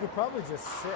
could probably just sit.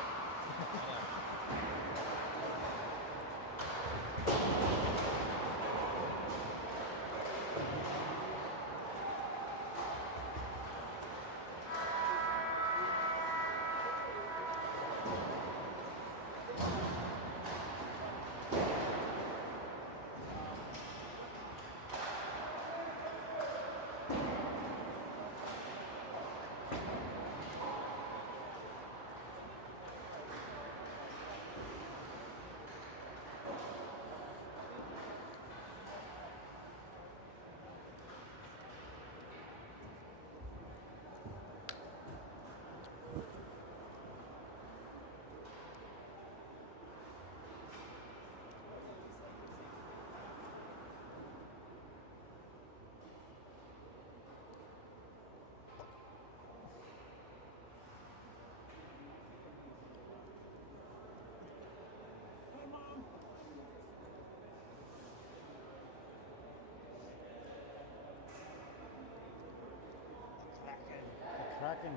Kraken.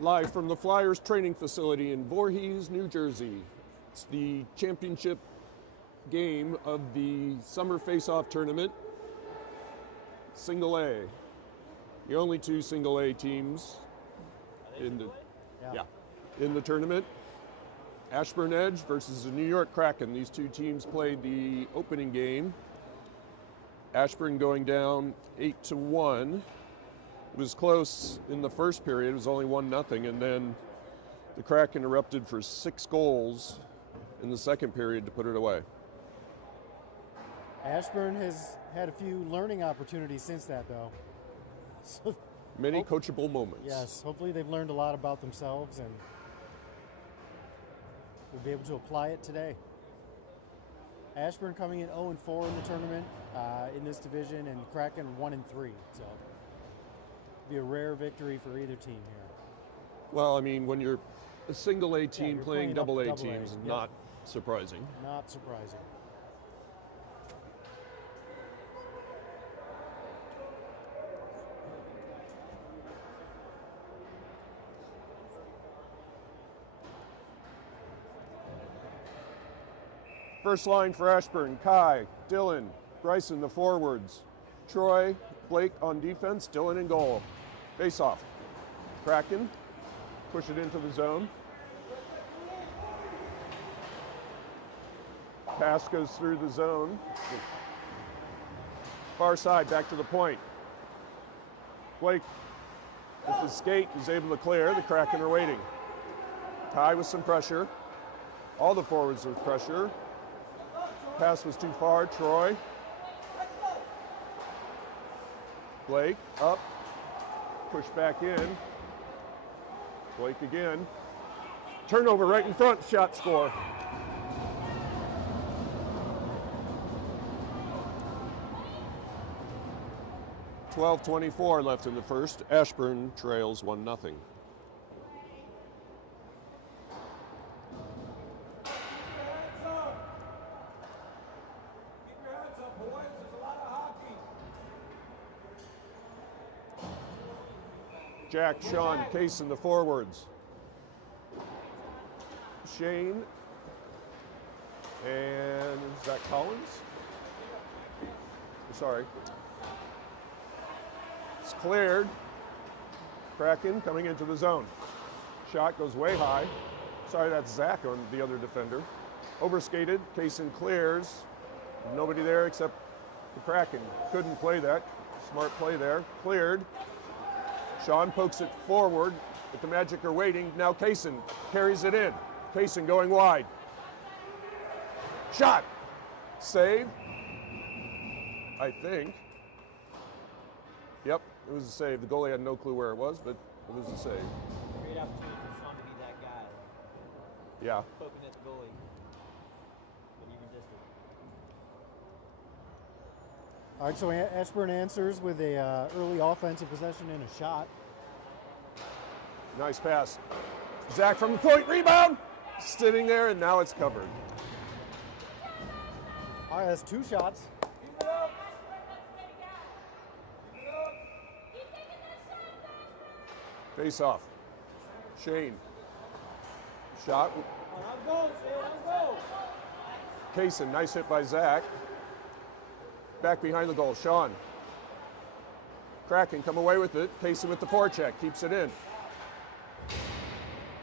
Live from the Flyers training facility in Voorhees, New Jersey. It's the championship game of the Summer Face-Off Tournament, Single A. The only two Single A teams in the in the tournament. Ashburn Edge versus the New York Kraken. These two teams played the opening game. Ashburn going down 8-1. It was close in the first period. It was only 1-0, and then the Kraken erupted for 6 goals in the second period to put it away. Ashburn has had a few learning opportunities since that, though. So, many coachable moments. Yes, hopefully they've learned a lot about themselves and will be able to apply it today. Ashburn coming in 0-4 in the tournament in this division, and Kraken 1-3. So it'll be a rare victory for either team here. Well, I mean, when you're a Single A team playing double A teams, yep. not surprising. Not surprising. First line for Ashburn: Kai, Dylan, Bryson, the forwards. Troy, Blake on defense, Dylan in goal. Face off. Kraken, push it into the zone. Pass goes through the zone. Far side, back to the point. Blake, with the skate, is able to clear. The Kraken are waiting. Kai with some pressure. All the forwards with pressure. Pass was too far. Troy. Blake up. Push back in. Blake again. Turnover right in front. Shot score. .24 left in the first. Ashburn trails 1-0. Jack, Sean, Case in the forwards. Shane, and is that Collins? Sorry. It's cleared. Kraken coming into the zone. Shot goes way high. Sorry, that's Zach on the other defender. Overskated, Kaysen clears. Nobody there except the Kraken. Couldn't play that. Smart play there. Cleared. Sean pokes it forward, but the Magic are waiting. Now Kaysen carries it in. Kaysen going wide. Shot. Save. I think. Yep, it was a save. The goalie had no clue where it was, but it was a save. Great opportunity for Sean to be that guy. Yeah. Poking at the goalie. But he resisted. All right, so Ashburn answers with a early offensive possession and a shot. Nice pass. Zach from the point, rebound. Sitting there, and now it's covered. All right, that's 2 shots. Face off. Shane. Shot. Kaysen, nice hit by Zach. Back behind the goal, Sean. Kraken come away with it. Kaysen with the forecheck, keeps it in.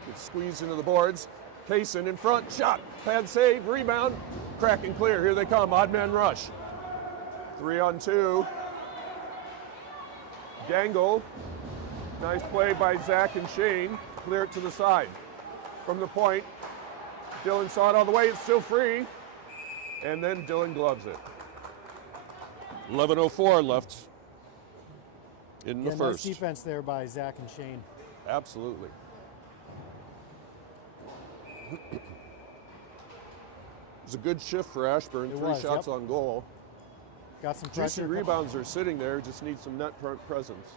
Gets squeezed into the boards. Kaysen in front, shot, pad save, rebound. Kraken clear, here they come, odd man rush. 3-on-2. Gangle, nice play by Zach and Shane. Clear it to the side. From the point, Dylan saw it all the way, it's still free. And then Dylan gloves it. 11:04 left in the first. Nice defense there by Zach and Shane. Absolutely. It was a good shift for Ashburn. It Three was, shots yep. on goal. Got some Juicy pressure. rebounds are sitting there, just need some net presence.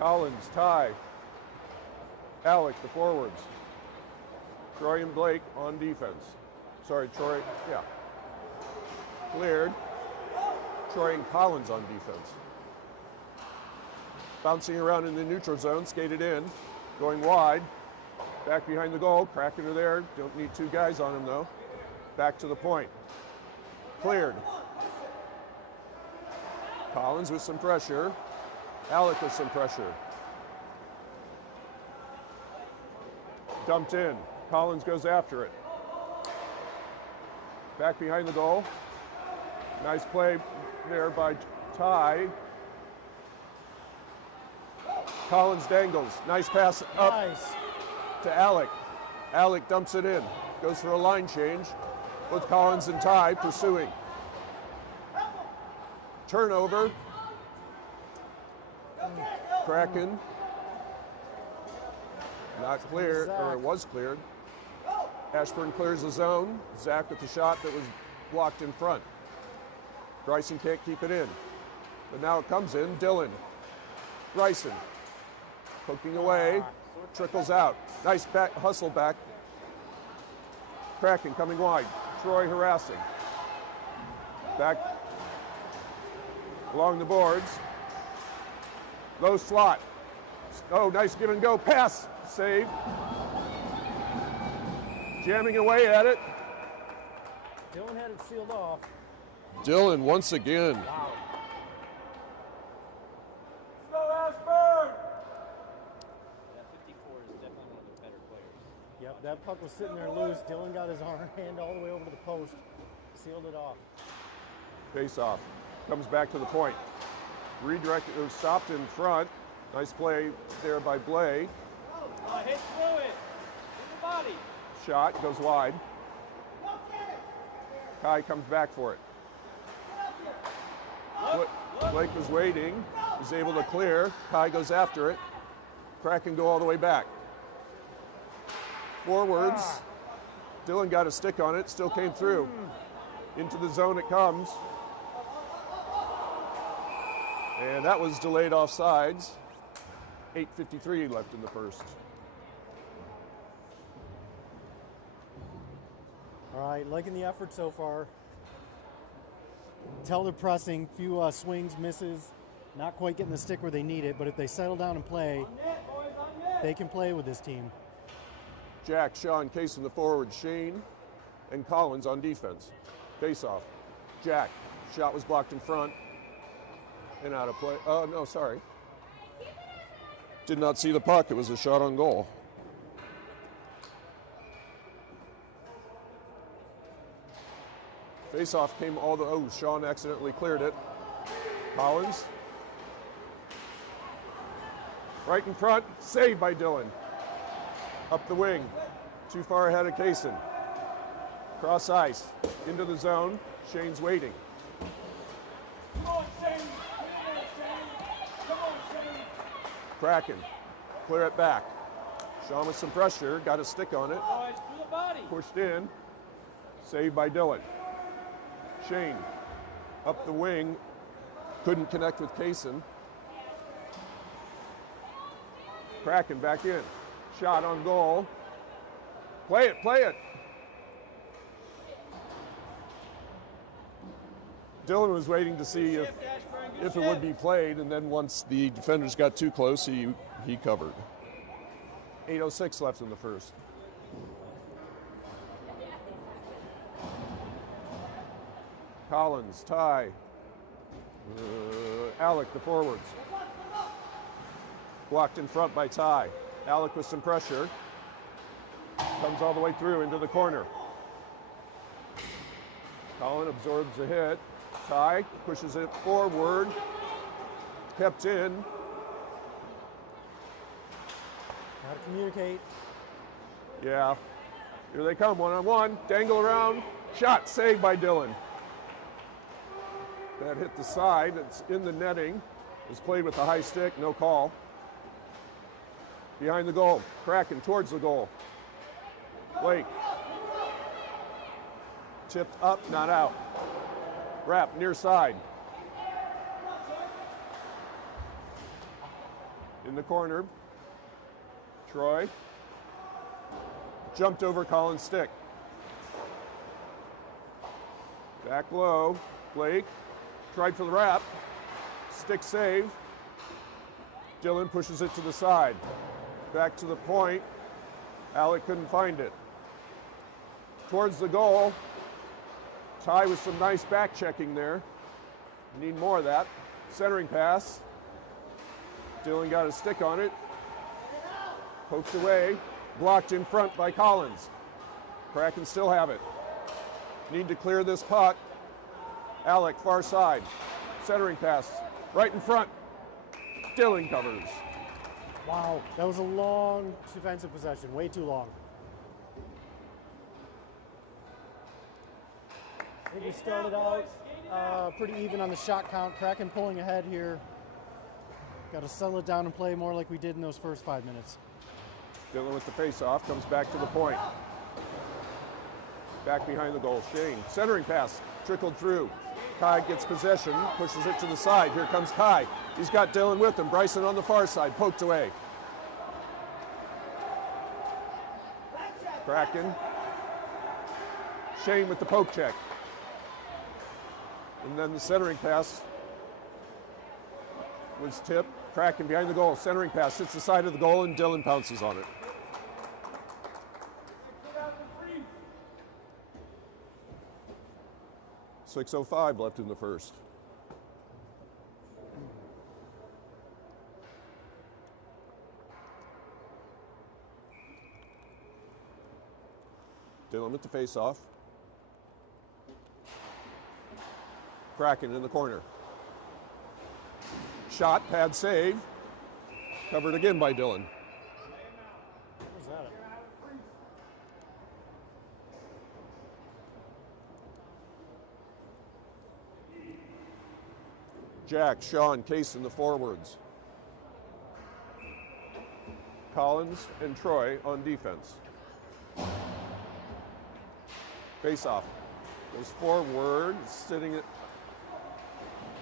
Collins, Ty. Alec, the forwards. Troy and Blake on defense. Sorry, Troy, yeah. Cleared. Troy and Collins on defense. Bouncing around in the neutral zone, skated in, going wide. Back behind the goal, Kraken are there. Don't need two guys on him though. Back to the point. Cleared. Collins with some pressure. Alec with some pressure. Dumped in. Collins goes after it. Back behind the goal. Nice play there by Ty. Collins dangles. Nice pass up to Alec. Alec dumps it in. Goes for a line change. Both Collins and Ty pursuing. Turnover. Kraken. Not clear, or it was cleared. Ashburn clears the zone. Zach with the shot that was blocked in front. Bryson can't keep it in. But now it comes in. Dylan. Bryson. Poking away. Trickles out. Nice back hustle back. Kraken coming wide. Troy harassing. Back along the boards. Low slot. Oh, nice give and go. Pass. Save. Jamming away at it. Dylan had it sealed off. Dylan once again. Wow. Go Ashburn! That 54 is definitely one of the better players. Yep, that puck was sitting there loose. Dylan got his hand all the way over to the post, sealed it off. Face off. Comes back to the point. Redirected, it was stopped in front. Nice play there by Blay. Hit through it. In the body. Shot goes wide. Kai comes back for it. Blake was waiting. He's able to clear. Kai goes after it. Kraken go all the way back. Forwards. Dylan got a stick on it. Still came through. Into the zone it comes. And that was delayed offsides. 8:53 left in the first. All right, liking the effort so far. Tell they're pressing, few swings, misses, not quite getting the stick where they need it, but if they settle down and play, they can play with this team. Jack, Sean, Case in the forward, Shane, and Collins on defense. Face off. Jack, shot was blocked in front and out of play. Oh, no, sorry. Did not see the puck. It was a shot on goal. Face-off came all the... Oh, Sean accidentally cleared it. Collins. Right in front. Saved by Dylan. Up the wing. Too far ahead of Kaysen. Cross ice. Into the zone. Shane's waiting. Come on, Shane. Come on, Shane. Come on, Shane. Kraken. Clear it back. Sean with some pressure. Got a stick on it. Oh, it's through the body. Pushed in. Saved by Dylan. Shane up the wing, couldn't connect with Kaysen. Kraken back in. Shot on goal. Play it, play it. Dylan was waiting to see Shift, Ashburn, good if it would be played, and then once the defenders got too close, he covered. 8:06 left in the first. Collins, Ty. Alec, the forwards. Blocked in front by Ty. Alec with some pressure. Comes all the way through into the corner. Colin absorbs a hit. Ty pushes it forward. Kept in. Gotta communicate. Yeah. Here they come, one-on-one. Dangle around. Shot saved by Dylan. That hit the side. It's in the netting. It was played with a high stick. No call. Behind the goal. Kraken towards the goal. Blake. Tipped up, not out. Wrap near side. In the corner. Troy. Jumped over Colin's stick. Back low. Blake. Tried for the wrap. Stick save. Dylan pushes it to the side. Back to the point. Alec couldn't find it. Towards the goal. Ty with some nice back checking there. Need more of that. Centering pass. Dylan got a stick on it. Poked away. Blocked in front by Collins. Kraken still have it. Need to clear this puck. Alec, far side. Centering pass. Right in front. Dylan covers. Wow, that was a long defensive possession, way too long. I think we started out pretty even on the shot count. Kraken pulling ahead here. Got to settle it down and play more like we did in those first 5 minutes. Dylan with the face-off, comes back to the point. Back behind the goal, Shane. Centering pass, trickled through. Kai gets possession, pushes it to the side. Here comes Kai. He's got Dylan with him. Bryson on the far side, poked away. Kraken. Shane with the poke check. And then the centering pass was tipped. Kraken behind the goal. Centering pass hits the side of the goal, and Dylan pounces on it. .6:05 left in the first. Dylan with the face-off. Kraken in the corner. Shot, pad save. Covered again by Dylan. What was that? Jack, Sean, Case in the forwards. Collins and Troy on defense. Face-off. Goes forward, sitting at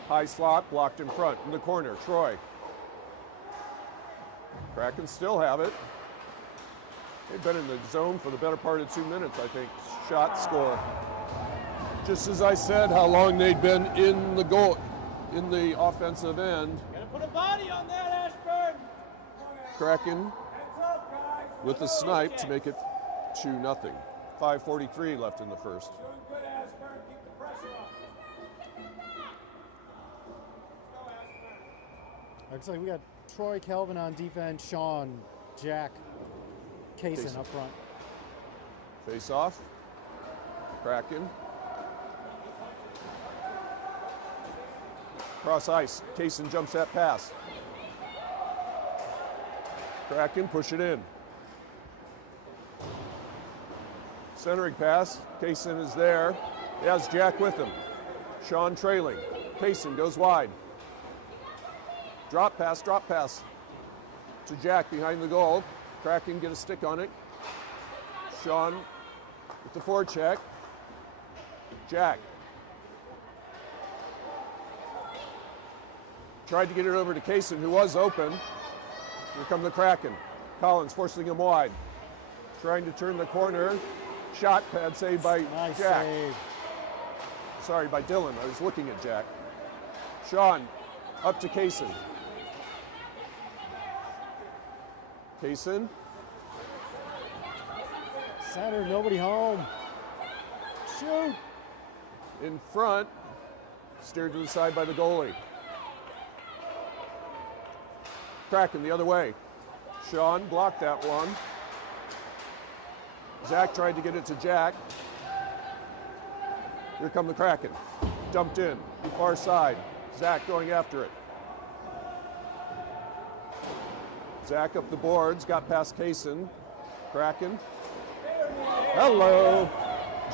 high slot, blocked in front. In the corner, Troy. Kraken still have it. They've been in the zone for the better part of 2 minutes, I think. Shot, score. Just as I said, how long they'd been in the goal, in the offensive end. Gotta put a body on that, Ashburn. Kraken with a snipe to make it 2-0. 5:43 left in the first. Looks like we got Troy, Kelvin on defense, Sean, Jack, Kaysen up front. Face off. Kraken. Cross ice. Kaysen jumps that pass. Kraken push it in. Centering pass. Kaysen is there. He has Jack with him. Sean trailing. Kaysen goes wide. Drop pass to Jack behind the goal. Kraken get a stick on it. Sean with the forecheck. Jack. Tried to get it over to Kaysen, who was open. Here come the Kraken. Collins forcing him wide. Trying to turn the corner. Shot pad saved by Nice Jack. save. Sorry, by Dylan. I was looking at Jack. Sean, up to Kaysen. Kaysen. Center, nobody home. Shoot. In front. Steered to the side by the goalie. Kraken the other way. Sean blocked that one. Zach tried to get it to Jack. Here come the Kraken. Dumped in, far side. Zach going after it. Zach up the boards, got past Kaysen. Kraken. Hello.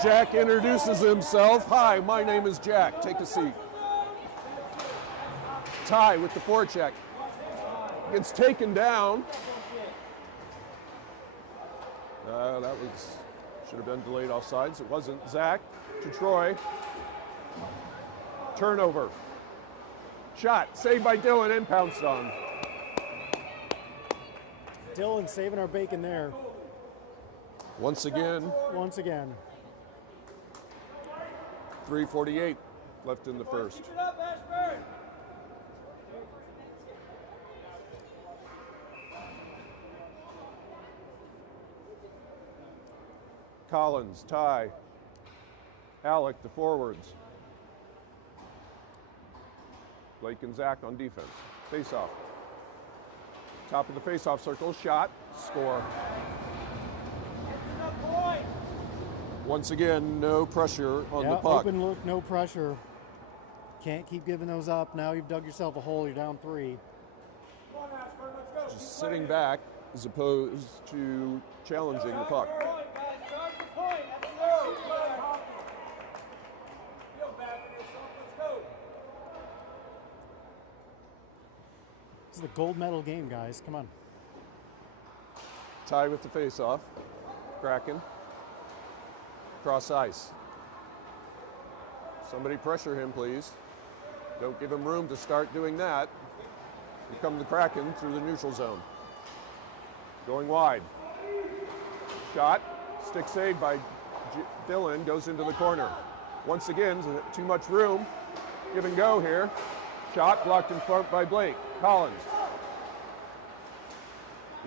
Jack introduces himself. Hi, my name is Jack. Take a seat. Ty with the forecheck. Gets taken down. That should have been delayed offsides. It wasn't. Zach to Troy. Turnover. Shot. Saved by Dylan and pounced on. Dylan saving our bacon there. Once again. Once again. 3:48 left in the first. Keep it up, Ashburn. Collins, Ty, Alec, the forwards. Blake and Zach on defense. Face-off. Top of the face-off circle, shot, score. Once again, no pressure on the puck. Open look, no pressure. Can't keep giving those up. Now you've dug yourself a hole. You're down 3. Just sitting back as opposed to challenging the puck. This is the gold medal game, guys. Come on. Ty with the face-off. Kraken. Cross ice. Somebody pressure him, please. Don't give him room to start doing that. Here come the Kraken through the neutral zone. Going wide. Shot. Stick saved by Dylan. Goes into the corner. Once again, too much room. Give and go here. Shot blocked in front by Blake. Collins.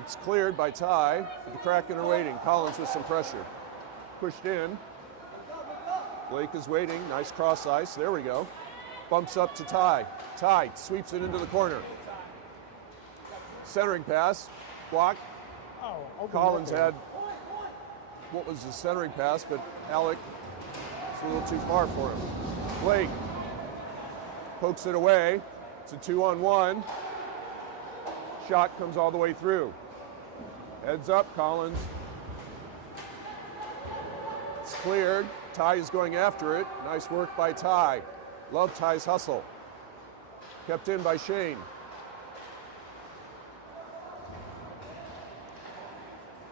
It's cleared by Ty. The Kraken are waiting. Collins with some pressure. Pushed in. Blake is waiting. Nice cross ice. There we go. Bumps up to Ty. Ty sweeps it into the corner. Centering pass. Block. Collins had what was the centering pass, but Alec is a little too far for him. Blake pokes it away. It's a 2-on-1. Shot comes all the way through. Heads up, Collins. It's cleared. Ty is going after it. Nice work by Ty. Love Ty's hustle. Kept in by Shane.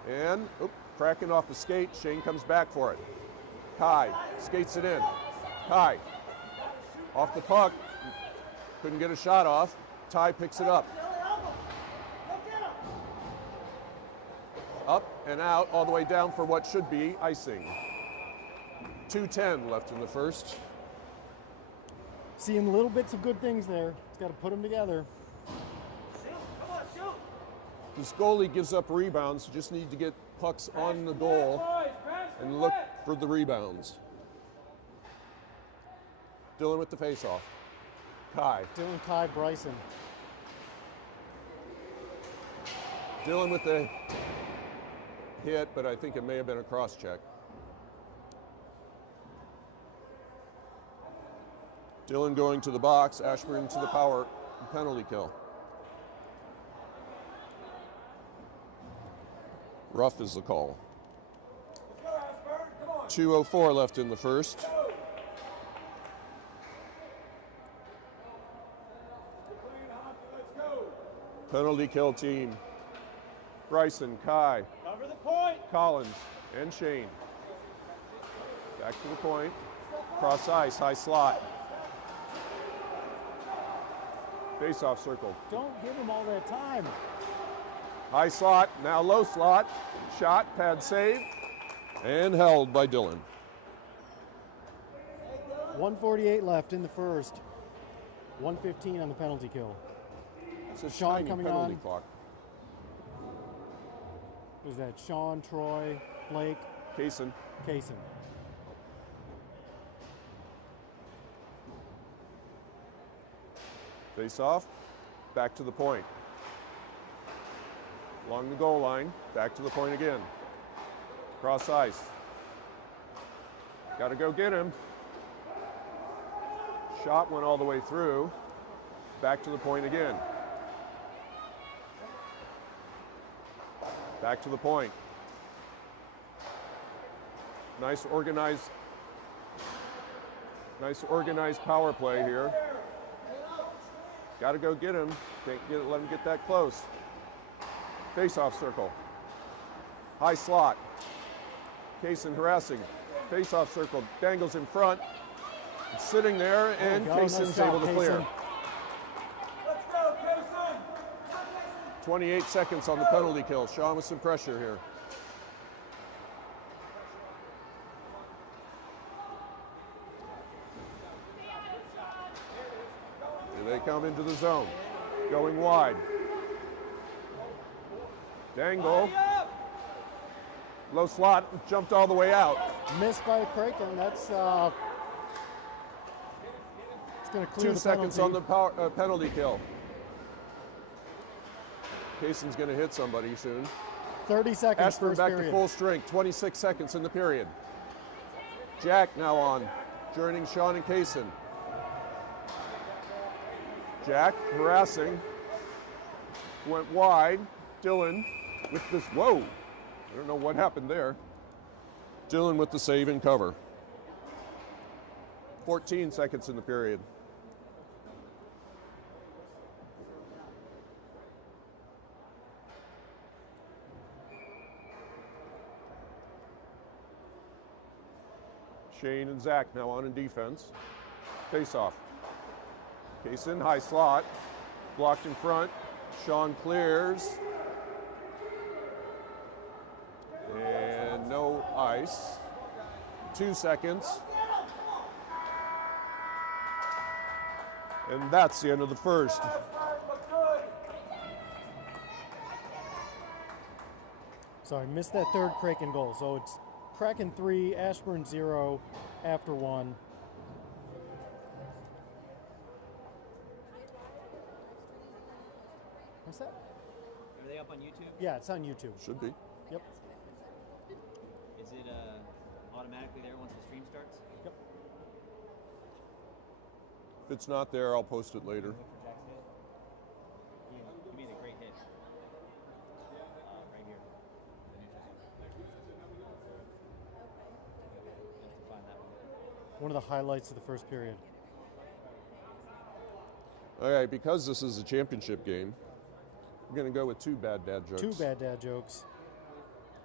And, Kraken off the skate. Shane comes back for it. Kai skates it in. Kai off the puck. Couldn't get a shot off. Ty picks it up. Up and out, all the way down for what should be icing. 2:10 left in the first. Seeing little bits of good things there. It's got to put them together. This goalie gives up rebounds. You just need to get pucks on the goal and look for the rebounds. Dylan with the face-off. Kai. Dylan, Kai, Bryson. Dylan with the hit, but I think it may have been a cross-check. Dylan going to the box, Ashburn to the power penalty kill. Rough is the call. 2:04 left in the first. Penalty kill team. Bryson, Kai, Cover the point. Collins, and Shane. Back to the point. Cross ice, high slot. Face-off circle. Don't give them all that time. High slot, now low slot. Shot, pad save, and held by Dylan. 1:48 left in the first. 1:15 on the penalty kill. It's a Sean tiny coming penalty on. clock. Was that Sean, Troy, Blake, Kaysen. Kaysen? Face off, back to the point. Along the goal line, back to the point again. Cross ice. Got to go get him. Shot went all the way through. Back to the point again. Back to the point. Nice organized power play here. Got to go get him. Can't let him get that close. Face-off circle. High slot. Kaysen harassing. Face-off circle. Dangles in front. It's sitting there, and Kaysen's able to clear. Let's go, Kaysen! 28 seconds on the penalty kill. Sean with some pressure here. Here they come into the zone. Going wide. Dangle. Low slot, jumped all the way out. Missed by the Kraken. That's it's going to clear 2 the seconds penalty. on the penalty kill. Kaysen's going to hit somebody soon. 30 seconds. Ashburn first back period. to full strength. 26 seconds in the period. Jack now on, joining Sean and Kaysen. Jack harassing. Went wide. Dylan with this, whoa. I don't know what happened there. Dylan with the save and cover. 14 seconds in the period. Shane and Zach now on in defense. Face off. Kaysen, high slot. Blocked in front. Sean clears. And no ice. 2 seconds. And that's the end of the first. Sorry, missed that third Kraken goal. So it's Kraken 3, Ashburn 0 after 1. What's that? Are they up on YouTube? Yeah, it's on YouTube. Should be. Yep. Is it automatically there once the stream starts? Yep. If it's not there, I'll post it later. He made a great hit. Right here. The neutral zone. You have to find that one. One of the highlights of the first period. Okay, because this is a championship game, we're going to go with two bad dad jokes. Two bad dad jokes.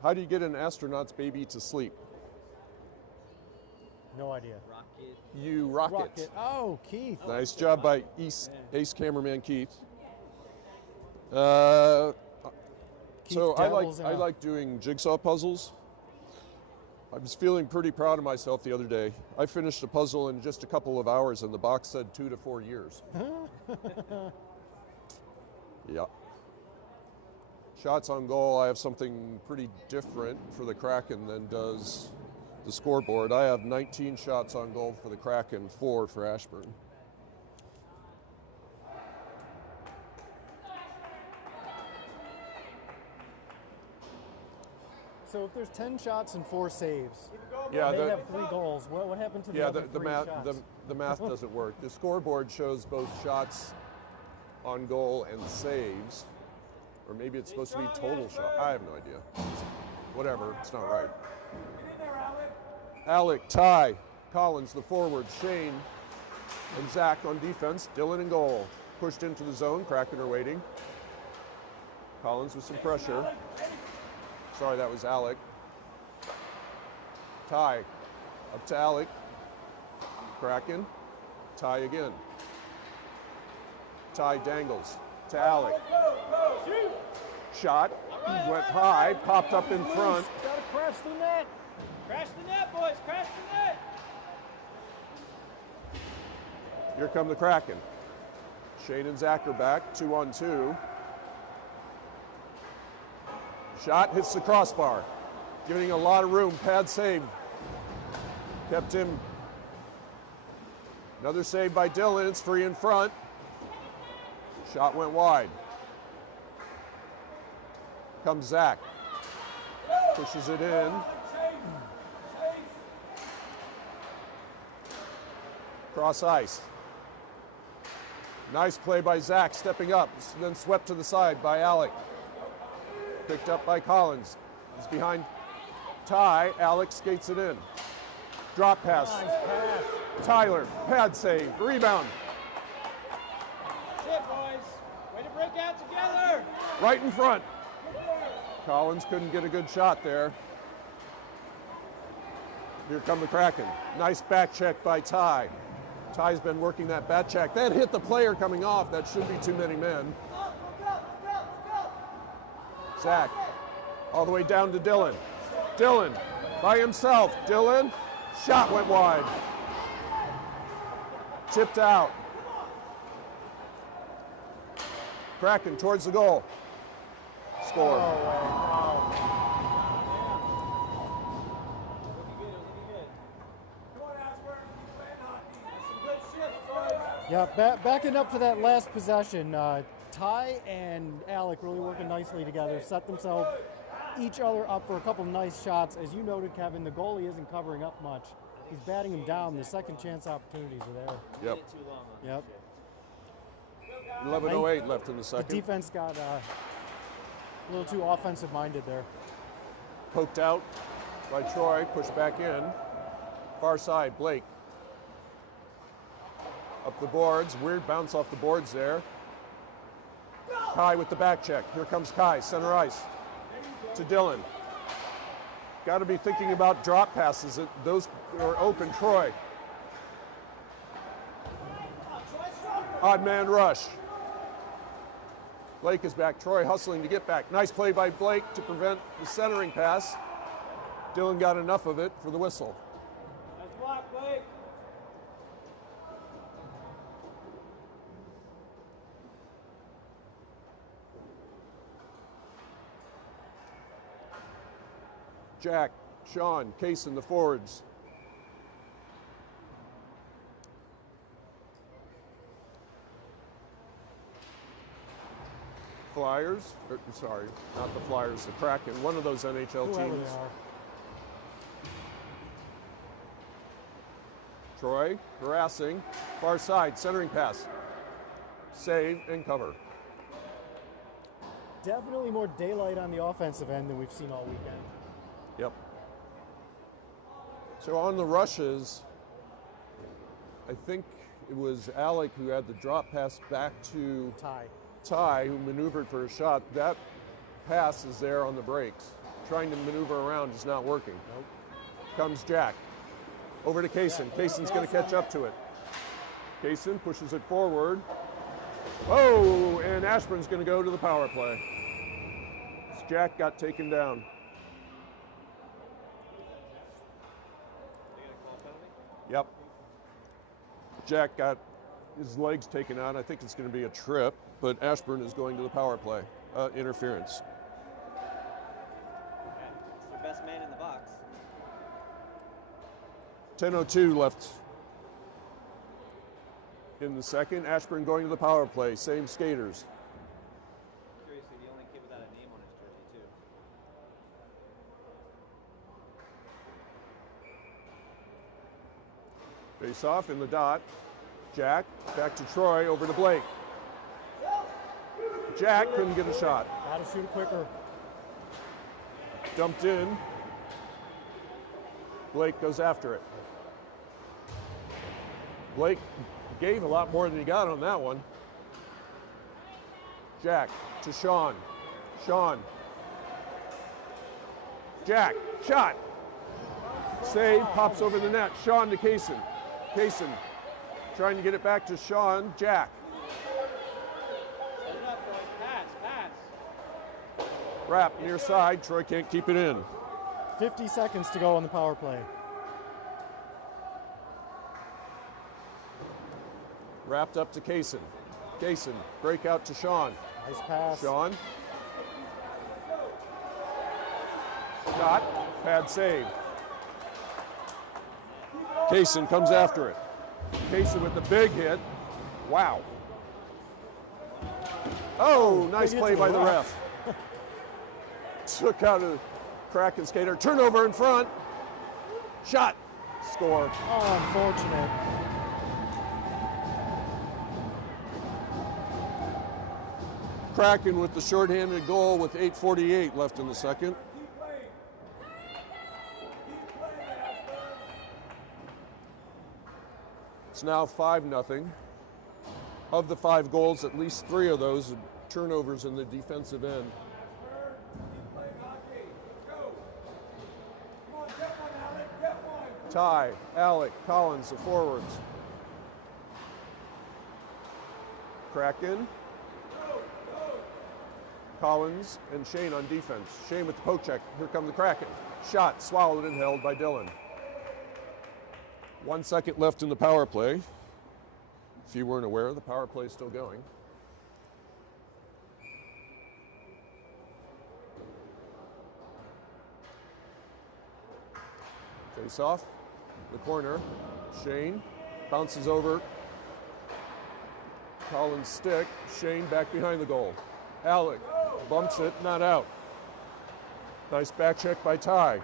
How do you get an astronaut's baby to sleep? No idea. Rocket. You rock it. Oh, Keith. Nice job by ace cameraman Keith. Keith So I dabbles in a- like doing jigsaw puzzles. I was feeling pretty proud of myself the other day. I finished a puzzle in just a couple of hours, and the box said 2 to 4 years. Yeah. Shots on goal, I have something pretty different for the Kraken than does the scoreboard. I have 19 shots on goal for the Kraken, 4 for Ashburn. So if there's 10 shots and 4 saves, Yeah, they have 3 goals. What happened to the yeah, other the 3 math shots? the math doesn't work. The scoreboard shows both shots on goal and saves, or maybe it's supposed to be total shot. I have no idea. Whatever, it's not right. Alec, Ty, Collins, the forward, Shane, and Zach on defense. Dylan in goal. Pushed into the zone. Kraken are waiting. Collins with some pressure. Sorry, that was Alec. Ty, up to Alec. Kraken. Ty again. Ty dangles to Alec. Shot. Went high. Popped up in front. Gotta crash the net. Crash the net, boys! Crash the net! Here come the Kraken. Shane and Zach are back, 2-on-2. Shot hits the crossbar, giving a lot of room. Pad save. Kept him. Another save by Dylan. It's free in front. Shot went wide. Comes Zach. Pushes it in. Cross ice. Nice play by Zach, stepping up, then swept to the side by Alec. Picked up by Collins. He's behind Ty. Alec skates it in. Drop pass. Nice pass. Tyler, pad save, rebound. Shit, boys. Way to break out together. Right in front. Collins couldn't get a good shot there. Here come the Kraken. Nice back check by Ty. Ty's been working that back check. That hit the player coming off. That should be too many men. Zach, all the way down to Dylan. Dylan, by himself. Dylan, shot went wide. Tipped out. Kraken towards the goal. Score. Yeah, backing up for that last possession, Ty and Alec really working nicely together, set themselves each other up for a couple nice shots. As you noted, Kevin, the goalie isn't covering up much. He's batting him down. The second chance opportunities are there. Yep. Too long on Yep. 11:08 left in the The second. defense got a little too offensive minded there. Poked out by Troy, pushed back in. Far side, Blake. Up the boards, weird bounce off the boards there. Kai with the back check. Here comes Kai, center ice. To Dylan. Got to be thinking about drop passes. Those are open, Troy. Odd man rush. Blake is back. Troy hustling to get back. Nice play by Blake to prevent the centering pass. Dylan got enough of it for the whistle. Nice block, Blake. Jack, Sean, Case in the forwards. Flyers, sorry, not the Flyers, the Kraken, one of those NHL Whoever teams. they are. Troy, harassing, far side, centering pass. Save and cover. Definitely more daylight on the offensive end than we've seen all weekend. Yep. So on the rushes, I think it was Alec who had the drop pass back to Ty, who maneuvered for a shot. That pass is there on the brakes. Trying to maneuver around is not working. Nope. Comes Jack. Over to Kaysen. Kaysen's going to catch up to it. Kaysen pushes it forward. Oh, and Ashburn's going to go to the power play. Jack got taken down. Yep. Jack got his legs taken out. I think it's going to be a trip, but Ashburn is going to the power play. Interference. It's their best man in the box. 10:02 left in the second. Ashburn going to the power play. Same skaters. Curiously, the only kid without a name on his jersey, too. Face off in the dot. Jack, back to Troy, over to Blake. Jack couldn't get a shot. Gotta shoot quicker. Dumped in. Blake goes after it. Blake gave a lot more than he got on that one. Jack to Sean. Sean. Jack, shot. Save, pops over the net. Sean to Kaysen. Kaysen trying to get it back to Sean. Jack. Set it up, boys. Pass. Wrap near side. Troy can't keep it in. 50 seconds to go on the power play. Wrapped up to Kaysen. Kaysen, break out to Sean. Nice pass. Sean. Shot, pad save. Kaysen comes after it. Kaysen with the big hit. Wow. Oh, nice play by the ref. Took out a Kraken skater. Turnover in front. Shot. Score. Oh, unfortunate. Kraken with the shorthanded goal with 8:48 left in the second. It's now 5-0. Of the 5 goals, at least 3 of those are turnovers in the defensive end. Ty, Alec, Collins, the forwards. Kraken. Collins and Shane on defense. Shane with the poke check. Here come the Kraken. Shot swallowed and held by Dylan. 1 second left in the power play. If you weren't aware, the power play is still going. Face off. The corner. Shane bounces over. Collins' stick. Shane back behind the goal. Alec bumps it, not out. Nice back check by Ty.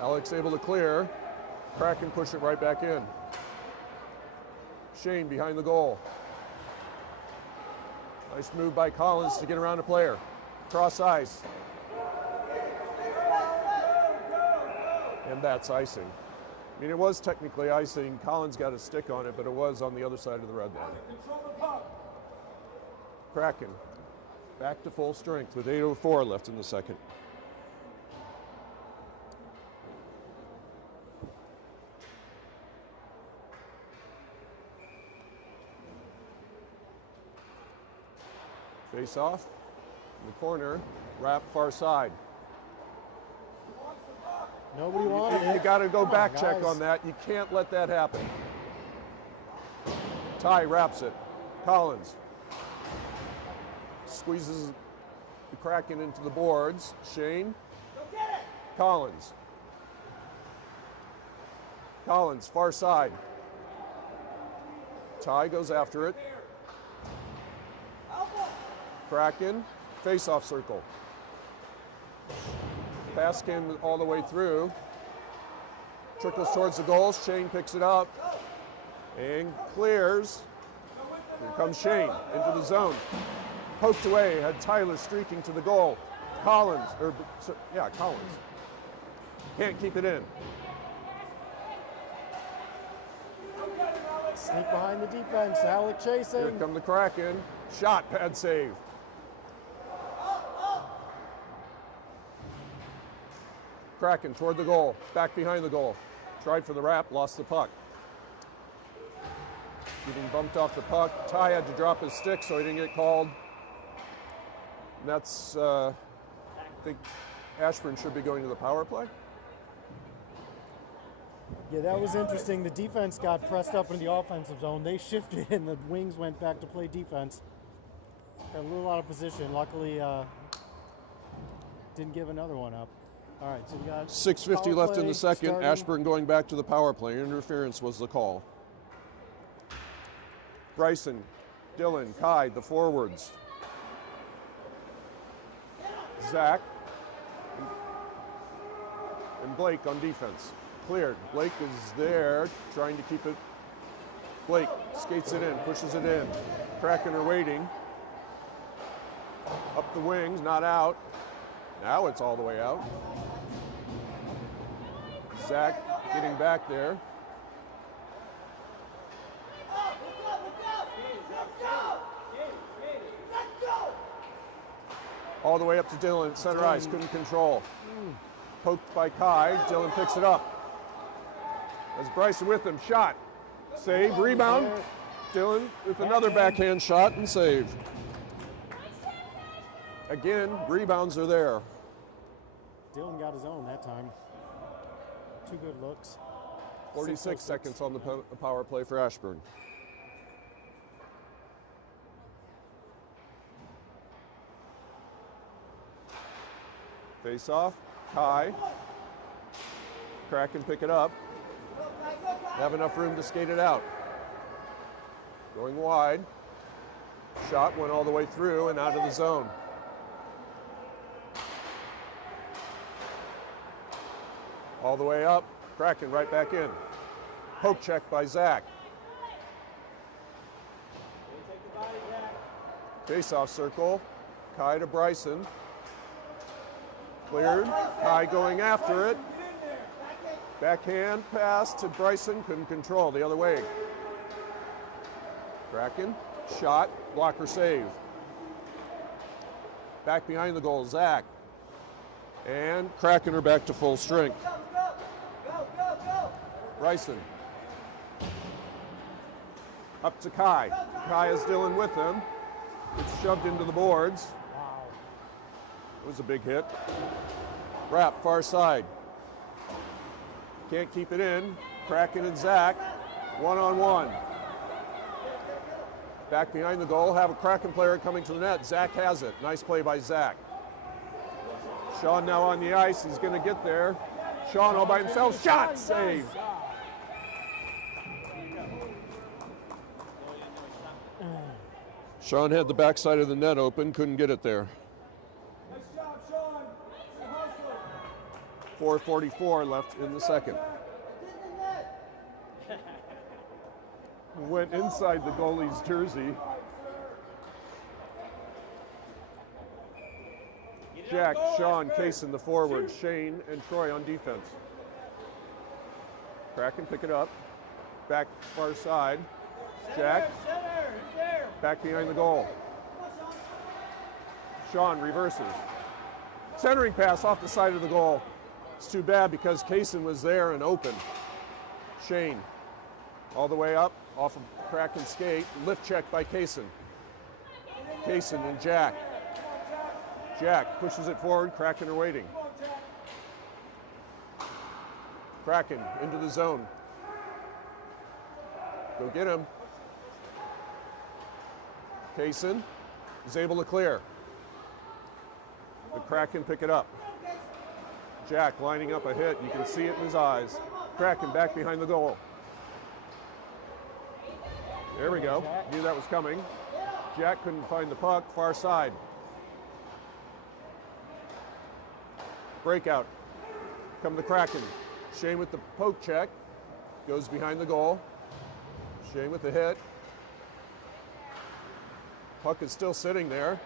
Alec's able to clear. Kraken push it right back in. Shane behind the goal. Nice move by Collins to get around a player. Cross ice. And that's icing. I mean, it was technically icing. Collins got a stick on it, but it was on the other side of the red line. Kraken back to full strength with 8:04 left in the second. Face off in the corner, wrap far side. Nobody wanted it. You got to go Come back on, check guys. on that. You can't let that happen. Ty wraps it. Collins squeezes the Kraken into the boards. Shane. Collins. Collins, far side. Ty goes after it. Kraken, face-off circle. Pass came all the way through. Trickles towards the goal. Shane picks it up and clears. Here comes Shane into the zone. Poked away, had Tyler streaking to the goal. Collins. Can't keep it in. Sneak behind the defense. Alec chasing. Here come the Kraken. Shot, pad save. Kraken toward the goal, back behind the goal. Tried for the wrap, lost the puck. Getting bumped off the puck. Ty had to drop his stick so he didn't get called. And that's, I think Ashburn should be going to the power play. Yeah, that was interesting. The defense got pressed up in the offensive zone. They shifted and the wings went back to play defense. Got a little out of position. Luckily, didn't give another one up. All right, so we got 6:50 left in the second. starting. Ashburn going back to the power play. Interference was the call. Bryson, Dylan, Kai, the forwards. Zach and Blake on defense. Cleared. Blake is there, trying to keep it. Blake skates it in, pushes it in. Kraken are waiting. Up the wings, not out. Now it's all the way out. Zach getting back there. All the way up to Dylan, center ice, couldn't control. Poked by Kai, Dylan picks it up. As Bryson with him, shot. Save, rebound. Dylan with another backhand shot and save. Again, rebounds are there. Dylan got his own that time. 2 good looks. 46 seconds on the power play for Ashburn. Face off. Kai. Kraken pick it up. Have enough room to skate it out. Going wide. Shot went all the way through and out of the zone. All the way up. Kraken right back in. Poke check by Zach. Face-off circle. Kai to Bryson. Cleared. Kai going after it. Backhand pass to Bryson. Couldn't control. The other way. Kraken. Shot. Blocker save. Back behind the goal. Zach. And Kraken are back to full strength. Bryson. Up to Kai. Kai is Dylan with him. It's shoved into the boards. Wow. It was a big hit. Wrap, far side. Can't keep it in. Kraken and Zach, one-on-one. Back behind the goal, have a Kraken player coming to the net. Zach has it. Nice play by Zach. Sean now on the ice. He's going to get there. Sean all by himself. Shot! Save. Sean had the backside of the net open, couldn't get it there. Nice job, Sean. 4:44 left in the second. Went inside the goalie's jersey. Jack, Sean, Kaysen the forward, Shane and Troy on defense. Kraken pick it up. Back far side. Jack. Back behind the goal. Sean reverses. Centering pass off the side of the goal. It's too bad because Kaysen was there and open. Shane all the way up off of Kraken skate. Lift check by Kaysen. Kaysen and Jack. Jack pushes it forward. Kraken are waiting. Kraken into the zone. Go get him. Kaysen is able to clear. The Kraken pick it up. Jack lining up a hit. You can see it in his eyes. Kraken back behind the goal. There we go. Knew that was coming. Jack couldn't find the puck. Far side. Breakout. Come the Kraken. Shane with the poke check. Goes behind the goal. Shane with the hit. Puck is still sitting there.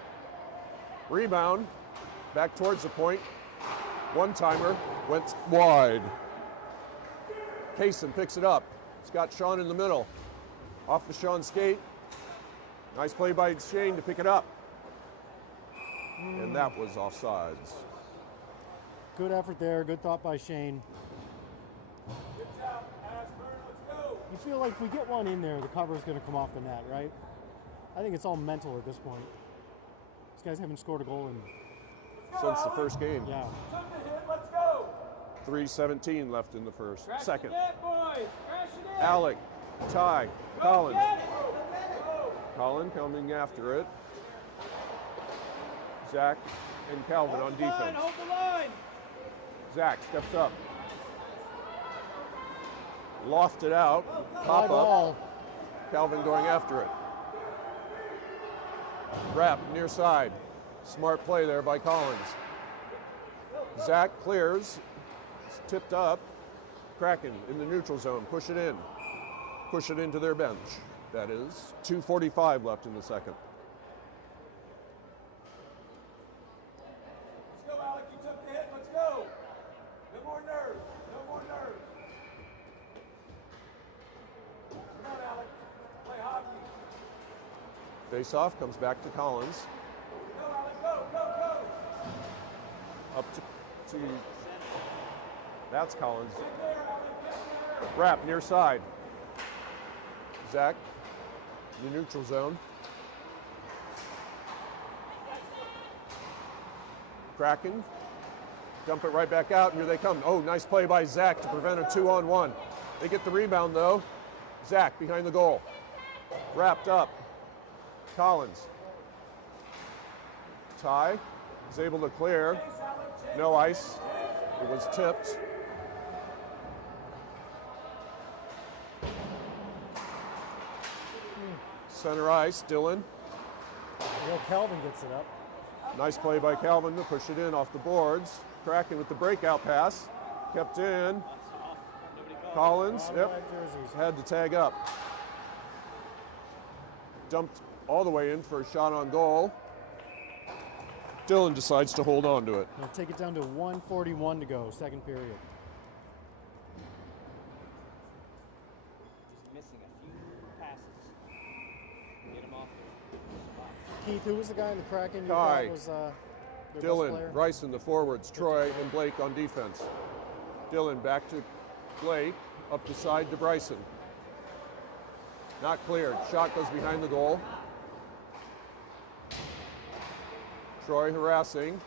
Rebound. Back towards the point. One-timer. Went wide. Kaysen picks it up. It's got Sean in the middle. Off the Sean skate. Nice play by Shane to pick it up. And that was offsides. Good effort there. Good thought by Shane. Good job, Ashburn. Let's go. You feel like if we get one in there, the cover is going to come off the net, right? I think it's all mental at this point. These guys haven't scored a goal in, Since the first game. yeah. Took the hit. Let's go. 3:17 left in the first. Crash Second. the net, boys. Crash the net. Alec, Ty, Collins. Get it. Go. Colin coming after it. Zach and Calvin on Hold the line. defense. Hold the line. Zach steps up. Lofted out. High Pop up. ball. Calvin going after it. Wrap near side. Smart play there by Collins. Zach clears. It's tipped up. Kraken in the neutral zone. Push it in. Push it into their bench. That is 2:45 left in the second. Let's go, Alec. You took the hit. Let's go. No more nerves. No more nerves. Come on, Alec. Play hockey. Face off comes back to Collins. Go, Alec. Go, go, go. Up to that's Collins. Get there, Alec. Get there. Wrap near side. Zach, the neutral zone. Kraken, dump it right back out, and here they come. Oh, nice play by Zach to prevent a 2-on-1. They get the rebound, though. Zach behind the goal. Wrapped up. Collins. Ty, He's able to clear. No ice. It was tipped. Center ice, Dylan. Kelvin gets it up. Nice play by Calvin to push it in off the boards. Kraken with the breakout pass. Kept in. Collins, yep, had to tag up. Dumped all the way in for a shot on goal. Dylan decides to hold on to it. We'll take it down to 1:41 to go, second period. Just missing a few passes. Get him off the spot. Keith, who was the guy in the Kraken you Kai. thought was their best Dylan, player? Bryson, the forwards, Troy and Blake on defense. Dylan back to Blake, up the side to Bryson. Not cleared. Shot goes behind the goal. Troy harassing.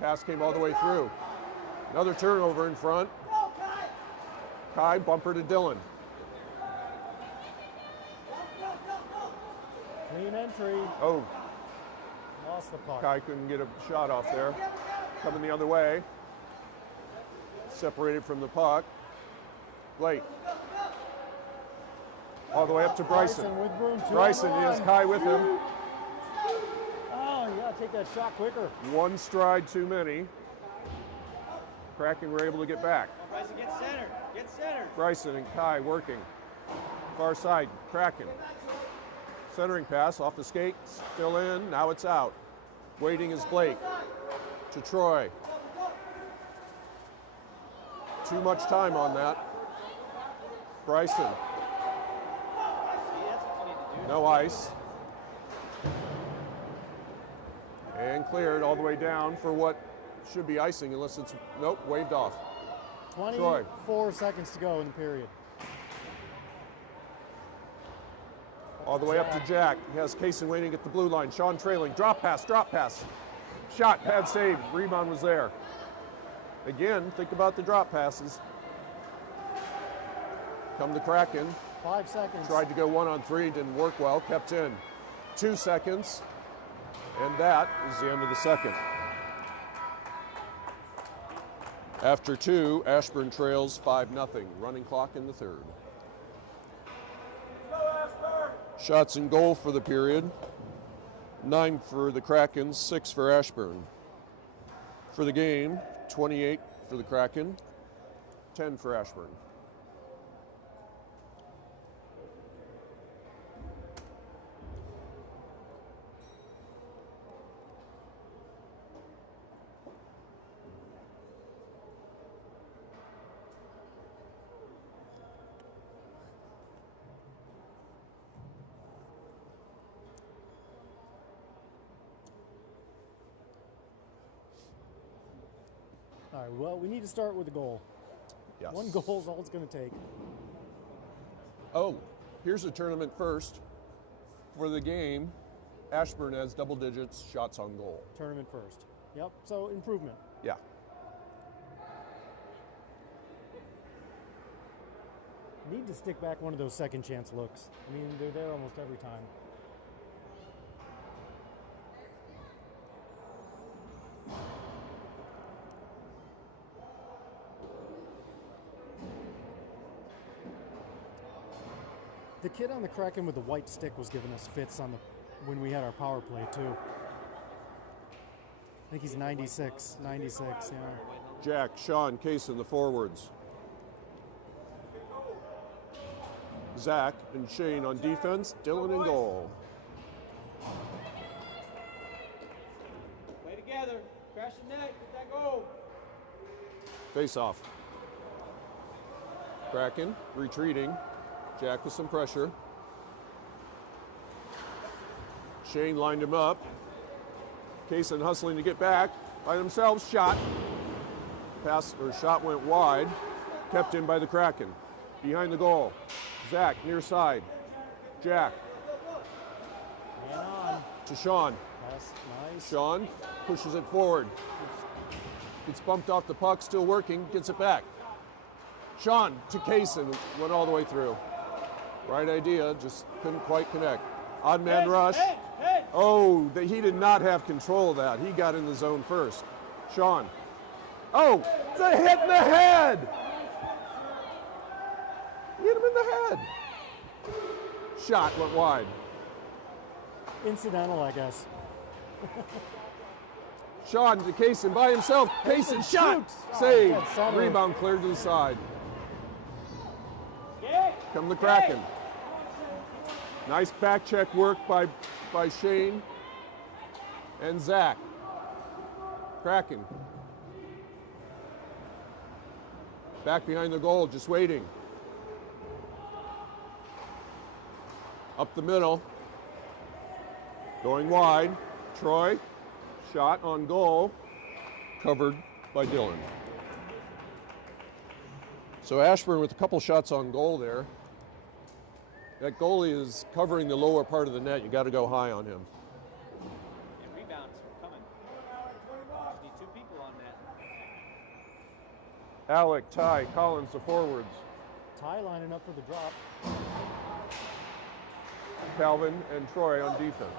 Pass came all the way through. Another turnover in front. Kai, bumper to Dylan. Clean entry. Oh, Lost the puck. Kai couldn't get a shot off there. Coming the other way. Separated from the puck. Blake. All the way up to Bryson. with room. Bryson, he has Kai with him. Oh, you gotta take that shot quicker. One stride too many. Kraken were able to get back. Bryson, get center. Get center. Bryson and Kai working. Far side, Kraken. Centering pass off the skate, still in, now it's out. Waiting is Blake. To Troy. Too much time on that. Bryson. See, that's what you need to do. No ice. And cleared all the way down for what should be icing unless it's, nope, waved off. 24 seconds to go in the period. All the way up to Jack. He has Kaysen waiting at the blue line. Sean trailing. Drop pass, drop pass. Shot, pad save. Rebound was there. Again, think about the drop passes. Come the Kraken. 5 seconds. Tried to go 1-on-3, didn't work well. Kept in. 2 seconds. And that is the end of the second. After 2, Ashburn trails 5-0. Running clock in the third. Shots in goal for the period. 9 for the Kraken, 6 for Ashburn. For the game, 28 for the Kraken, 10 for Ashburn. All right, well, we need to start with a goal. Yes. One goal is all it's going to take. Oh, here's the tournament first. For the game, Ashburn has double digits shots on goal. Tournament first. Yep, so improvement. Yeah. Need to stick back one of those second chance looks. I mean, they're there almost every time. The kid on the Kraken with the white stick was giving us fits on the when we had our power play too. I think he's 96, yeah. Jack, Sean, Kaysen, the forwards. Zach and Shane on defense, Dylan in goal. Play together. Crash the net. Get that goal. Face off. Kraken retreating. Jack with some pressure. Shane lined him up. Kaysen hustling to get back by themselves. Shot. Pass or shot went wide. Kept in by the Kraken. Behind the goal. Zach near side. Jack. Man on. To Sean. That's nice. Sean pushes it forward. Gets bumped off the puck, still working, gets it back. Sean to Kaysen, went all the way through. Right idea, just couldn't quite connect. Odd man rush. Hey! Oh, he did not have control of that. He got in the zone first. Sean. Oh, it's a hit in the head. Hit him in the head. Shot went wide. Incidental, I guess. Sean to Kaysen by himself. Kaysen shot. shoots. Oh, Save. dead center. Rebound cleared to the side. Come the Kraken. Nice back check work by Shane and Zach. Kraken. Back behind the goal, just waiting. Up the middle. Going wide. Troy. Shot on goal. Covered by Dylan. So Ashburn with a couple shots on goal there. That goalie is covering the lower part of the net. You got to go high on him. And rebounds are coming. Just need 2 people on that. Alec, Ty, Collins, the forwards. Ty lining up for the drop. Calvin and Troy on defense.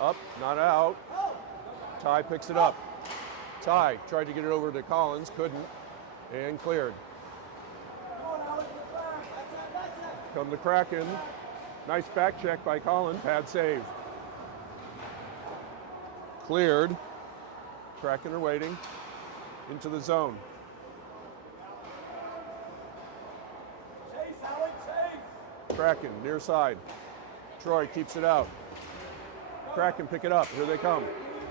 Up, not out. Ty picks it up. Ty tried to get it over to Collins, couldn't, and cleared. Come the Kraken. Nice back check by Collins. Pad save. Cleared. Kraken are waiting. Into the zone. Kraken near side. Troy keeps it out. Kraken pick it up. Here they come.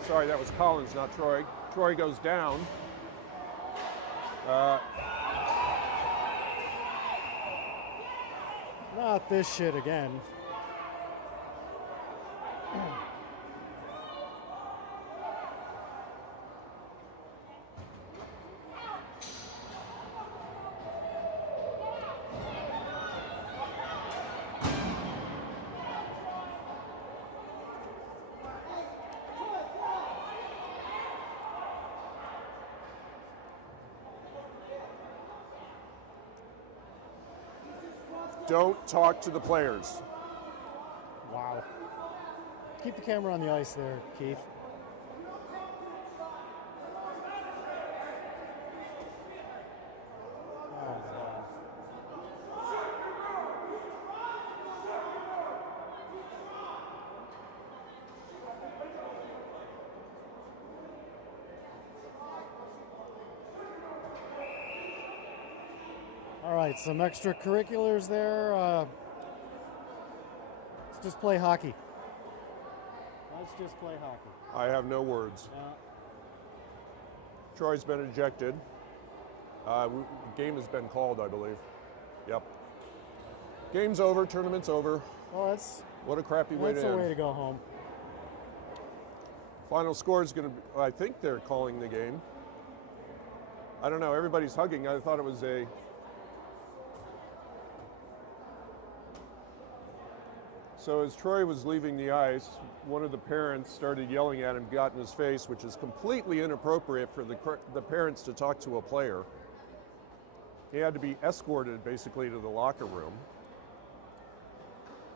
Sorry, that was Collins, not Troy. Troy goes down. Not this shit again. Don't talk to the players. Wow. Keep the camera on the ice there, Keith. Oh, God. All right, some extracurriculars there. Let's just play hockey. Let's just play hockey. I have no words. Yeah. Troy's been ejected. Game has been called, I believe. Yep. Game's over, tournament's over. Well, What a crappy way to that's a end. way to go home. Final score is going to be, I think they're calling the game. I don't know, everybody's hugging. I thought it was a... So as Troy was leaving the ice, one of the parents started yelling at him, got in his face, which is completely inappropriate for the parents to talk to a player. He had to be escorted basically to the locker room.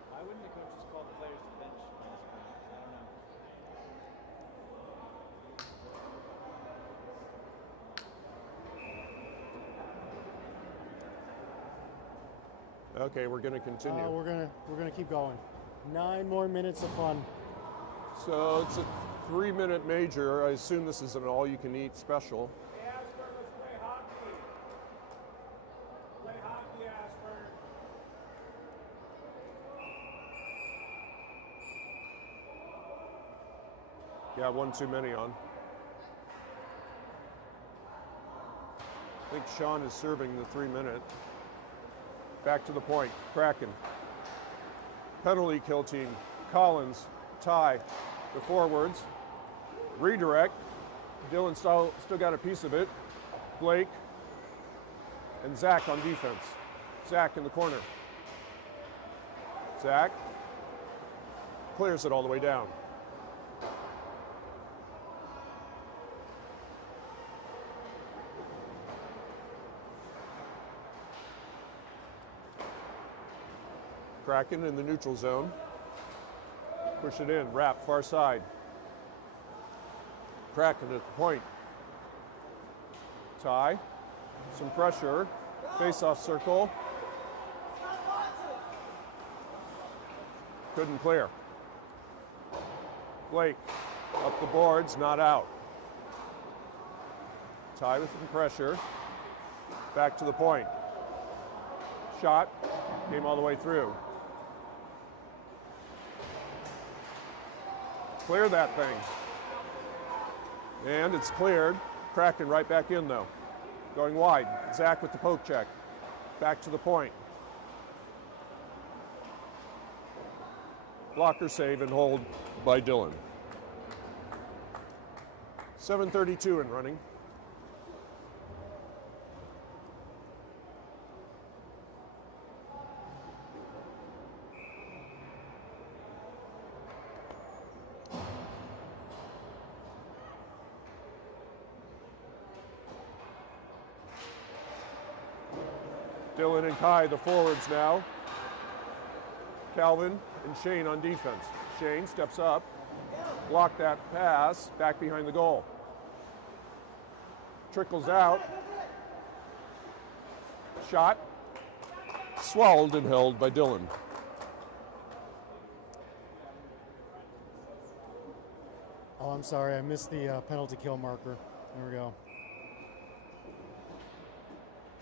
Why wouldn't the coaches call the players to the bench? I don't know. Okay, we're going to continue. We're gonna keep going. 9 more minutes of fun. So it's a 3-minute major. I assume this is an all-you-can-eat special. Hey, Ashburn, let's play hockey. Play hockey, Ashburn. Yeah, 1 too many on. I think Sean is serving the 3-minute. Back to the point. Kraken. Penalty kill team. Collins, Ty, the forwards. Redirect. Dylan still got a piece of it. Blake and Zach on defense. Zach in the corner. Zach clears it all the way down. Kraken in the neutral zone. Push it in, wrap, far side. Kraken at the point. Tie, some pressure, face-off circle. Couldn't clear. Blake up the boards, not out. Tie with some pressure. Back to the point. Shot, came all the way through. Clear that thing. And it's cleared. Kraken right back in though. Going wide. Zach with the poke check. Back to the point. Blocker save and hold by Dylan. 7:32 in running. Dylan and Kai, the forwards now. Calvin and Shane on defense. Shane steps up, block that pass, back behind the goal. Trickles out. Shot. Swallowed and held by Dylan. Oh, I'm sorry. I missed the penalty kill marker. There we go.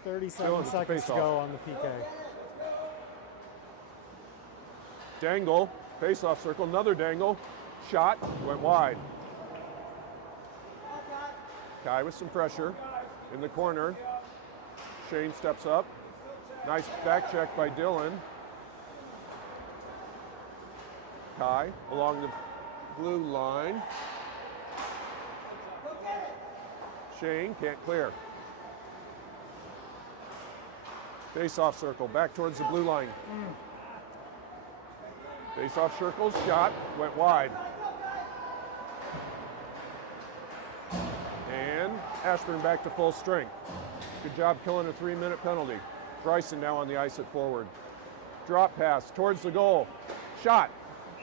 37 Dylan with the seconds to face-off. go on the PK. Dangle, face-off circle, another dangle. Shot, went wide. Kai with some pressure in the corner. Shane steps up. Nice back check by Dylan. Kai along the blue line. Shane can't clear. Face-off circle, back towards the blue line. Face-off circle, shot, went wide. And Ashburn back to full strength. Good job killing a 3-minute penalty. Bryson now on the ice at forward. Drop pass towards the goal. Shot,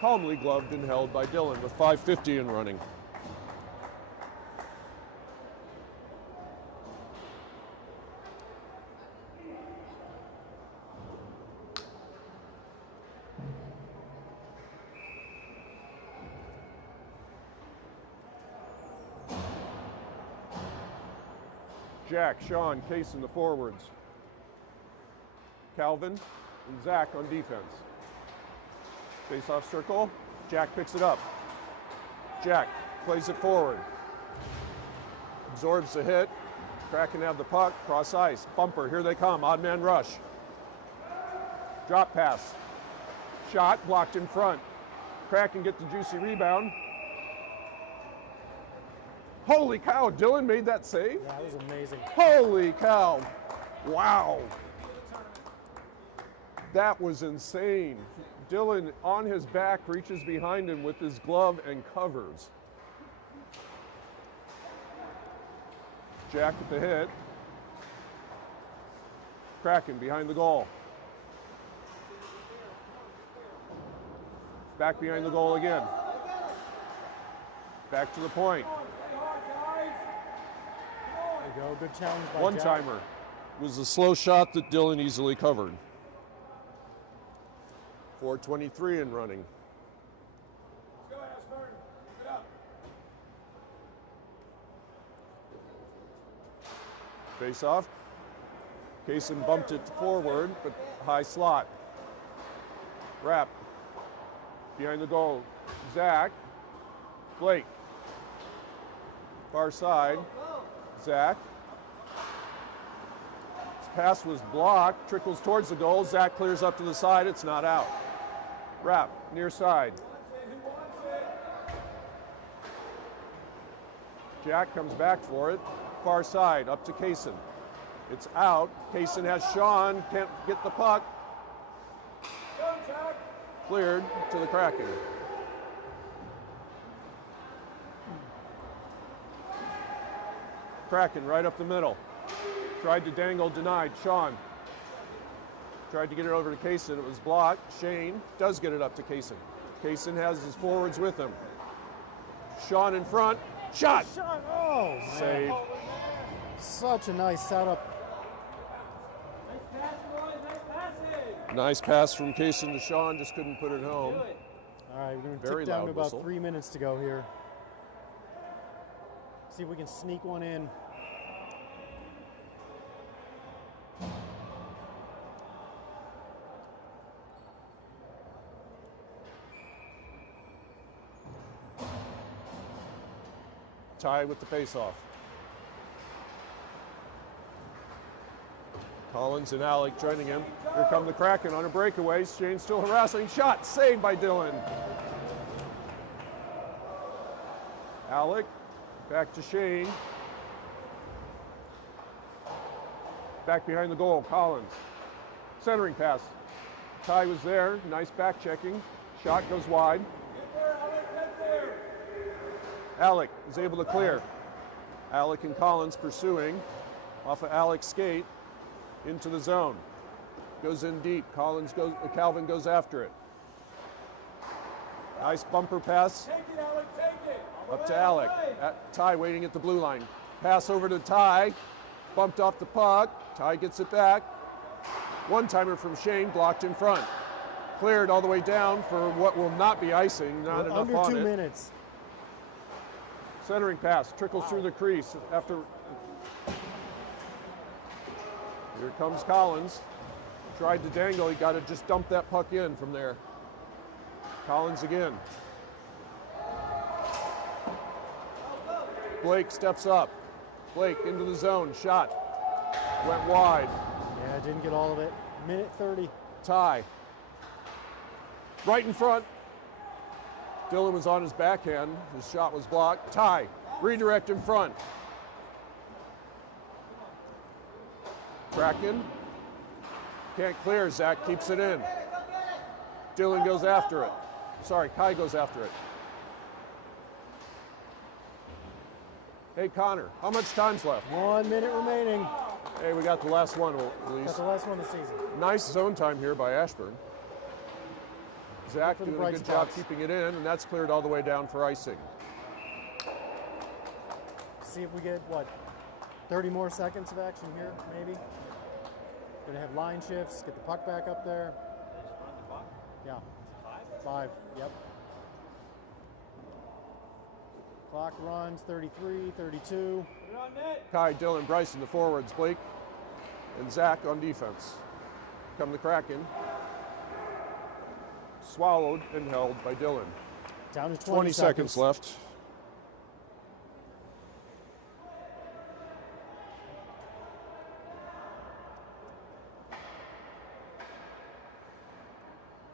calmly gloved and held by Dylan with 5:50 in running. Jack, Sean, Case in the forwards. Calvin and Zach on defense. Face-off circle. Jack picks it up. Jack plays it forward. Absorbs the hit. Kraken have the puck. Cross ice. Bumper. Here they come. Odd man rush. Drop pass. Shot blocked in front. Kraken get the juicy rebound. Holy cow, Dylan made that save? Yeah, that was amazing. Holy cow. Wow. That was insane. Dylan on his back reaches behind him with his glove and covers. Jack with the hit. Kraken behind the goal. Back behind the goal again. Back to the point. There you go. Good challenge by One Jack. timer was a slow shot that Dylan easily covered. 4:23 in running. Let's go, Ashburn. Keep it up. Face off. Kaysen bumped it forward, but high slot. Wrap. Behind the goal. Zach. Blake. Far side. Zach. His pass was blocked. Trickles towards the goal. Zach clears up to the side. It's not out. Wrap. Near side. Jack comes back for it. Far side. Up to Kaysen. It's out. Kaysen has Sean. Can't get the puck. Cleared to the Kraken. Kraken right up the middle. Tried to dangle, denied. Sean tried to get it over to Kaysen. It was blocked. Shane does get it up to Kaysen. Kaysen has his forwards with him. Sean in front. Shot! Shot! Oh, man. Save. Such a nice setup. Nice pass, boys. Nice passing. Nice pass from Kaysen to Sean, just couldn't put it home. Do it. All right, we're going to Very tick down loud to about whistle. 3 minutes to go here. See if we can sneak one in. Tie with the face-off. Collins and Alec joining him. Here come the Kraken on a breakaway. Shane still harassing. Shot saved by Dylan. Alec back to Shane. Back behind the goal. Collins. Centering pass. Ty was there. Nice back checking. Shot goes wide. Alec is able to clear. Alec and Collins pursuing. Off of Alec's skate. Into the zone. Goes in deep. Calvin goes after it. Nice bumper pass. Take it, Alec, take it. Up to Alec. Ty waiting at the blue line. Pass over to Ty. Bumped off the puck. Ty gets it back. One-timer from Shane, blocked in front. Cleared all the way down for what will not be icing. Not enough Under on 2 it. minutes. Centering pass, trickles through the crease after. Here comes Collins. Tried to dangle, he got to just dump that puck in from there. Collins again. Blake steps up. Blake into the zone, shot. Went wide. Yeah, didn't get all of it. Minute 30. Tie. Right in front. Dylan was on his backhand. His shot was blocked. Tie. Redirect in front. Kraken. Can't clear. Zach keeps it in. Dylan goes after it. Sorry, Kai goes after it. Hey, Connor, how much time's left? 1 minute remaining. Hey, we got the last one, at That's least. the last one of the season. Nice zone time here by Ashburn. Zach for the doing a bright good job spots. keeping it in, and that's cleared all the way down for icing. See if we get, 30 more seconds of action here, maybe? Gonna have line shifts, get the puck back up there. Just run the clock. Yeah, Is it 5, 5? yep. Clock runs, 33, 32. Put it on net. Kai, Dylan, Bryson, the forwards, Blake, and Zach on defense. Come the Kraken. Swallowed and held by Dylan. Down to 20 seconds left.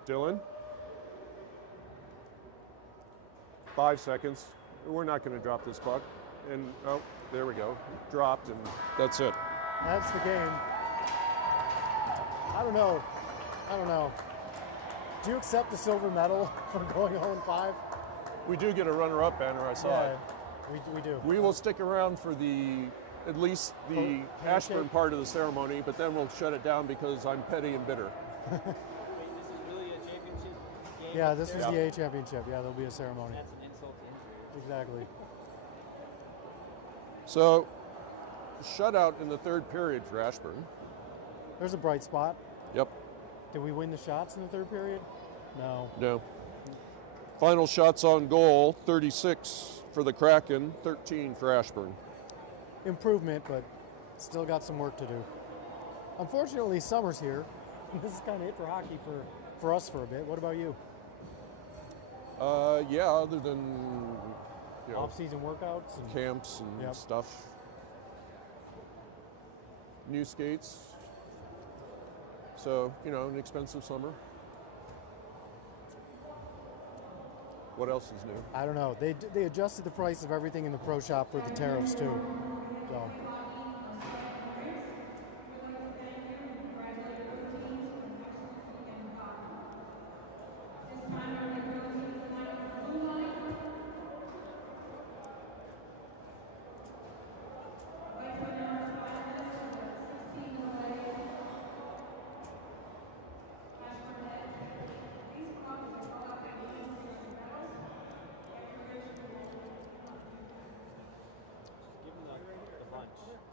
Dylan. 5 seconds. We're not going to drop this puck. And, oh, there we go. Dropped, and that's it. That's the game. I don't know. Do you accept the silver medal for going 0-5? We do get a runner-up banner, I saw it. We do. We will stick around for at least the Handshake. Ashburn part of the ceremony, but then we'll shut it down because I'm petty and bitter. Wait, this is really a championship game? Yeah, this was Yeah. the A championship. Yeah, there'll be a ceremony. That's an insult to injury. Exactly. So, shutout in the third period for Ashburn. There's a bright spot. Yep. Did we win the shots in the third period? No. No. Final shots on goal, 36 for the Kraken, 13 for Ashburn. Improvement, but still got some work to do. Unfortunately, summer's here. This is kind of it for hockey for us for a bit. What about you? Yeah, other than Off-season workouts? And camps and Yep. stuff. New skates. So, an expensive summer. What else is new? I don't know. They adjusted the price of everything in the pro shop for the tariffs too. So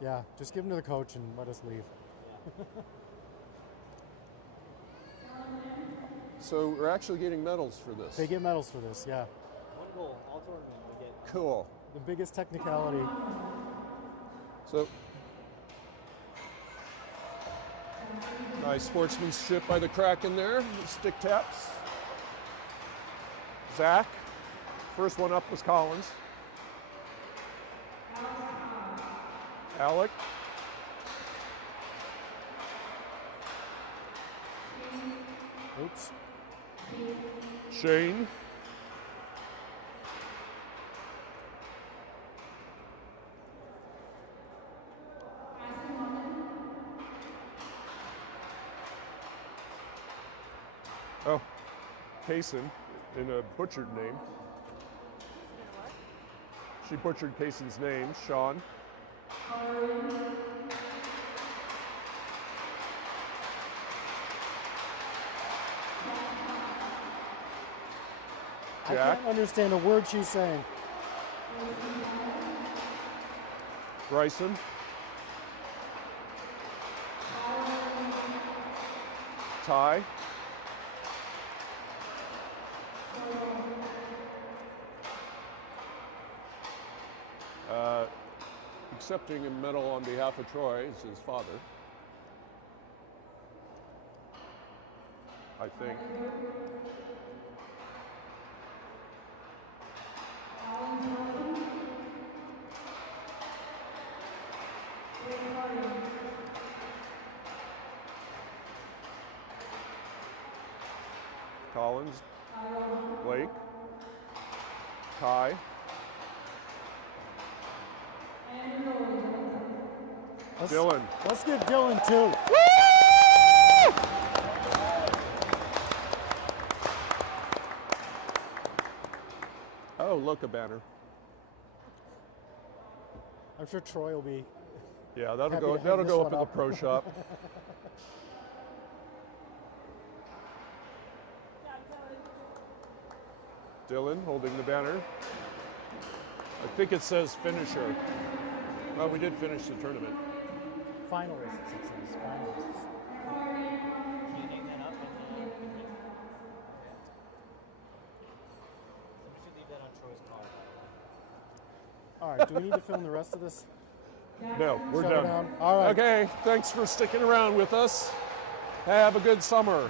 Yeah, just give them to the coach and let us leave. So we're actually getting medals for this. They get medals for this, yeah. One goal, all tournament we get. Cool. The biggest technicality. So nice sportsmanship by the Kraken there. Stick taps. Zach. First one up was Collins. Alec. Oops. Shane. Oh, Kaysen in a butchered name. She butchered Kaysen's name, Sean. I Jack. can't understand a word she's saying. Bryson. Ty. Accepting a medal on behalf of Troy is his father, I think. Collins, Blake, Ty. Dylan. Let's give Dylan 2. Oh, look, a banner. I'm sure Troy will be. Yeah, that'll Happy go. to hang That'll this go one up in the up. pro shop. Dylan holding the banner. I think it says finisher. Well, we did finish the tournament. Finalists, it says. Finalists. Can you hang that up? And, we should leave that on Troy's car. All right, do we need to film the rest of this? No, we're Shut it done. down. All right. Okay, thanks for sticking around with us. Have a good summer.